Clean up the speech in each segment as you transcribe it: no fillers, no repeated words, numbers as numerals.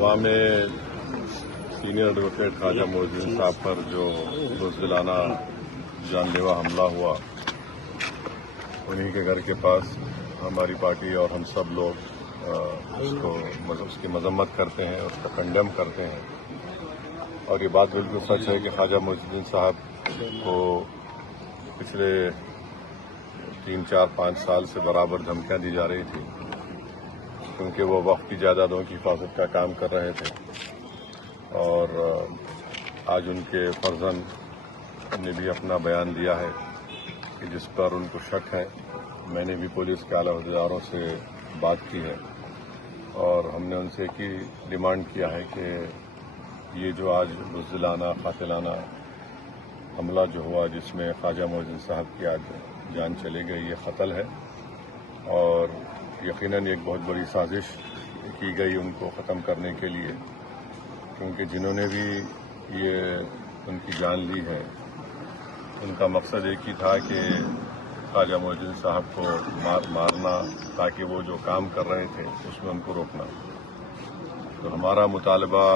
صبح میں senior advocate خواجہ معین الدین صاحب پر جو بزدلانہ جان لیوا حملہ ہوا، انہی کے گھر کے پاس ہماری پارٹی اور ہم سب لوگ اس کی مذمت کرتے ہیں، اس کا کنڈیم کرتے ہیں. اور یہ بات بالکل سچ ہے کہ خواجہ معین الدین صاحب کو پچھلے 3, 4, 5 سال سے برابر دھمکیاں دی جا رہی تھی، کیونکہ وہ وقت کی جائیدادوں کی حفاظت کا کام کر رہے تھے. اور آج ان کے فرزند نے بھی اپنا بیان دیا ہے کہ جس پر ان کو شک ہے. میں نے بھی پولیس کے اعلیٰ عہدیداروں سے بات کی ہے اور ہم نے ان سے ایک ہی ڈیمانڈ کیا ہے کہ یہ جو آج بزدلانہ قاتلانہ حملہ جو ہوا، جس میں خواجہ معین الدین صاحب کی آج جان چلی گئی، یہ قتل ہے اور یقیناً ایک بہت بڑی سازش کی گئی ان کو ختم کرنے کے لیے، کیونکہ جنہوں نے بھی یہ ان کی جان لی ہے ان کا مقصد ایک ہی تھا کہ خواجہ معین الدین صاحب کو مارنا، تاکہ وہ جو کام کر رہے تھے اس میں ان کو روکنا. تو ہمارا مطالبہ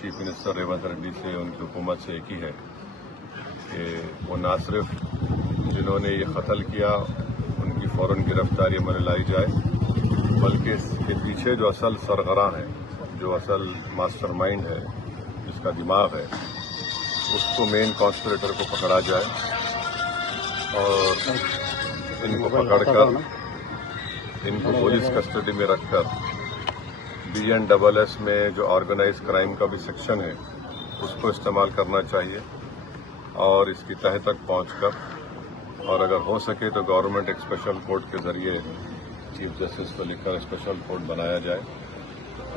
چیف منسٹر ریونت ریڈی سے، ان کی حکومت سے ایک ہی ہے کہ وہ نہ صرف جنہوں نے یہ قتل کیا ان کی فوراً گرفتاری عمل میں لائی جائے، بلکہ اس کے پیچھے جو اصل سرغراں ہے، جو اصل ماسٹر مائنڈ ہے، جس کا دماغ ہے، اس کو مین کانسپریٹر کو پکڑا جائے اور ان کو پکڑ کر ان کو پولیس کسٹڈی میں رکھ کر BNSS میں جو آرگنائز کرائم کا بھی سیکشن ہے اس کو استعمال کرنا چاہیے اور اس کی تہہ تک پہنچ کر، اور اگر ہو سکے تو گورنمنٹ ایک اسپیشل کورٹ کے ذریعے چیف جسٹس کو لکھ کر اسپیشل کورٹ بنایا جائے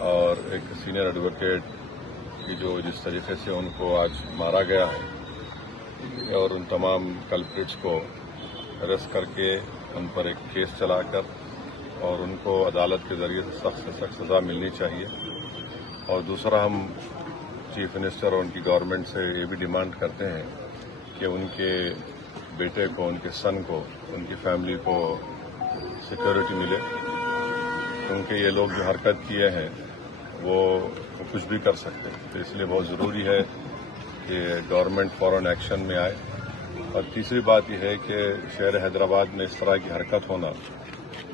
اور ایک سینئر ایڈوکیٹ کی جو جس طریقے سے ان کو آج مارا گیا ہے اور ان تمام کلپریٹس کو اریسٹ کر کے ان پر ایک کیس چلا کر اور ان کو عدالت کے ذریعے سے سخت سزا ملنی چاہیے. اور دوسرا، ہم چیف منسٹر اور ان کی گورنمنٹ سے یہ بھی ڈیمانڈ کرتے ہیں کہ ان کے بیٹے کو، ان کے سن کو، ان کی فیملی کو سیکورٹی ملے، کیونکہ یہ لوگ جو حرکت کیے ہیں وہ کچھ بھی کر سکتے ہیں. تو اس لیے بہت ضروری ہے کہ گورنمنٹ فوراً ایکشن میں آئے. اور تیسری بات یہ ہے کہ شہر حیدرآباد میں اس طرح کی حرکت ہونا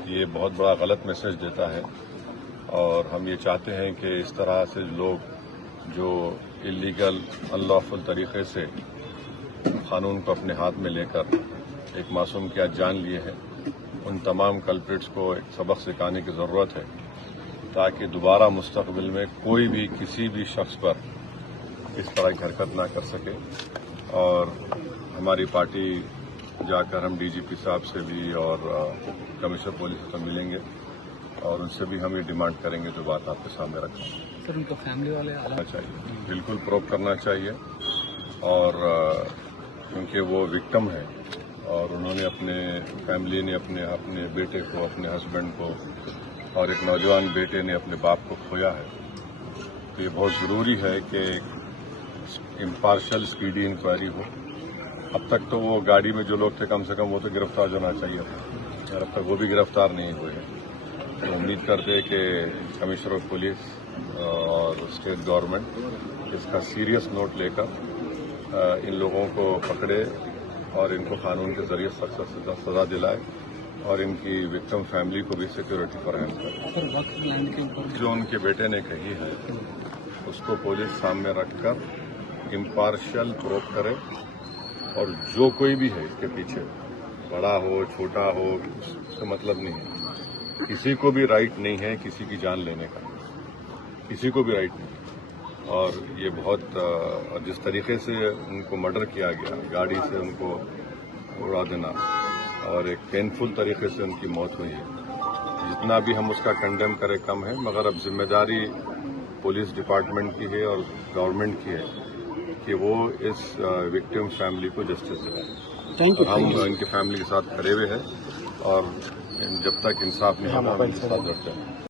یہ بہت بڑا غلط میسج دیتا ہے اور ہم یہ چاہتے ہیں کہ اس طرح سے لوگ جو انلیگل، انلافل طریقے سے قانون کو اپنے ہاتھ میں لے کر ایک معصوم کی آج جان لیے ہیں، ان تمام کلپریٹس کو ایک سبق سکھانے کی ضرورت ہے تاکہ دوبارہ مستقبل میں کوئی بھی کسی بھی شخص پر اس طرح کی حرکت نہ کر سکے. اور ہماری پارٹی جا کر ہم DGP صاحب سے بھی اور کمشنر پولیس سے ملیں گے اور ان سے بھی ہم یہ ڈیمانڈ کریں گے جو بات آپ کے سامنے رکھیں. سر، ان کو فیملی والے آنا چاہیے، بالکل پروب کرنا چاہیے. اور کیونکہ وہ وکٹم ہے اور انہوں نے اپنے فیملی نے اپنے بیٹے کو، اپنے ہسبینڈ کو اور ایک نوجوان بیٹے نے اپنے باپ کو کھویا ہے. تو یہ بہت ضروری ہے کہ امپارشل اسپیڈی انکوائری ہو. اب تک تو وہ گاڑی میں جو لوگ تھے کم سے کم وہ تو گرفتار ہونا چاہیے تھا اور اب تک وہ بھی گرفتار نہیں ہوئے ہیں. تو امید کرتے کہ کمشنر آف پولیس اور اسٹیٹ گورنمنٹ اس کا سیریس نوٹ لے کر ان لوگوں کو پکڑے اور ان کو قانون کے ذریعے سخت سزا دلائے اور ان کی وکٹم فیملی کو بھی سیکورٹی فراہم کرے. جو ان کے بیٹے نے کہی ہے اس کو پولیس سامنے رکھ کر امپارشل پروب کرے اور جو کوئی بھی ہے اس کے پیچھے، بڑا ہو چھوٹا ہو، اس سے مطلب نہیں ہے. کسی کو بھی رائٹ نہیں ہے کسی کی جان لینے کا، کسی کو بھی رائٹ نہیں. اور یہ بہت جس طریقے سے ان کو مرڈر کیا گیا، گاڑی سے ان کو اڑا دینا اور ایک پینفل طریقے سے ان کی موت ہوئی ہے، جتنا بھی ہم اس کا کنڈیم کریں کم ہے. مگر اب ذمہ داری پولیس ڈپارٹمنٹ کی ہے اور گورنمنٹ کی ہے کہ وہ اس وکٹم فیملی کو جسٹس دلائیں. ہم ان کی فیملی کے ساتھ کھڑے ہوئے ہیں اور جب تک انصاف نہیں ہوگا ہم ان کے ساتھ لڑتے ہیں.